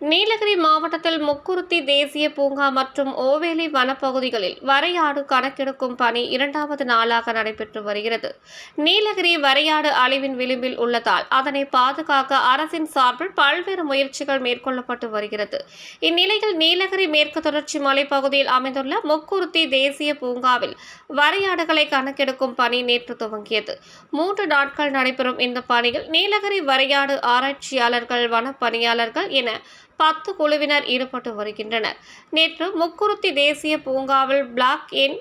நீலகிரி மாவட்டத்தில் முக்குருத்தி தேசிய பூங்கா மற்றும் ஓவேலி வனப்பகுதிகளில் வரையாடு கணக்கெடுக்கும் பணி இரண்டாவது நாளாக நடைபெற்று வருகிறது. நீலகிரி வரையாடு அழிவின் விளிம்பில் உள்ளதால் அதனை பாதுகாக்க அரசின் சார்பில் பல்வேறு முயற்சிகள் மேற்கொள்ளப்பட்டு வருகிறது. இந்நிலையில் நீலகிரி மேற்கு தொடர்ச்சி மலைப்பகுதியில் அமைந்துள்ள முக்குருத்தி தேசிய பூங்காவில் வரையாடுகளை கணக்கெடுக்கும் பணி நேற்று துவங்கியது. மூன்று நாட்கள் நடைபெறும் இந்த பணியில் நீலகிரி வரையாடு ஆராய்ச்சியாளர்கள் வனப்பணியாளர்கள் என பத்து குழுவினர் ஈடுபட்டு வருகின்றனர். நேற்று முக்குருத்தி தேசிய பூங்காவில் பிளாக் எண்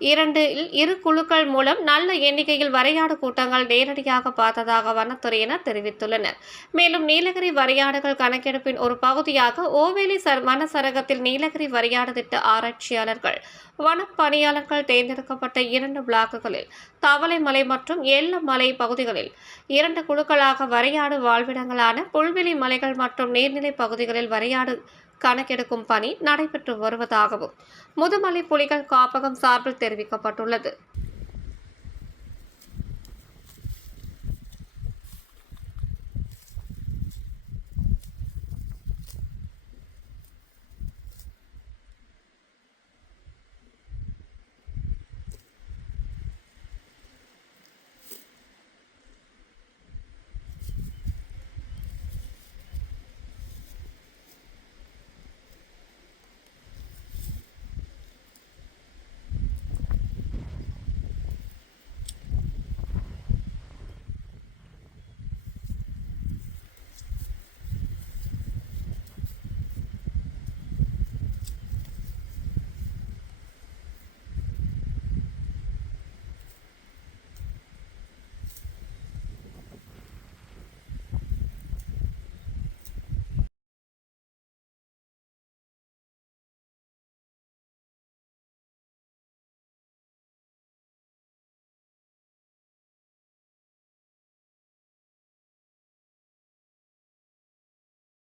இரண்டில் இரு குழுக்கள் மூலம் நல்ல எண்ணிக்கையில் வரையாடு கூட்டங்கள் நேரடியாக பார்த்ததாக வனத்துறையினர் தெரிவித்துள்ளனர். மேலும் நீலகிரி வரையாடுகள் கணக்கெடுப்பின் ஒரு பகுதியாக ஓவேலி சர் வன சரகத்தில் நீலகிரி வரையாடு திட்ட ஆராய்ச்சியாளர்கள் வனப்பணியாளர்கள் தேர்ந்தெடுக்கப்பட்ட இரண்டு பிளாக்குகளில் தவளைமலை மற்றும் ஏல்லமலை பகுதிகளில் இரண்டு குழுக்களாக வரையாடு வாழ்விடங்களான புல்வெளி மலைகள் மற்றும் நீர்நிலை பகுதிகளில் வரையாடு கணக்கெடுக்கும் பணி நடைபெற்று வருவதாகவும் முதுமலை புலிகள் காப்பகம் சார்பில் தெரிவிக்கப்பட்டுள்ளது.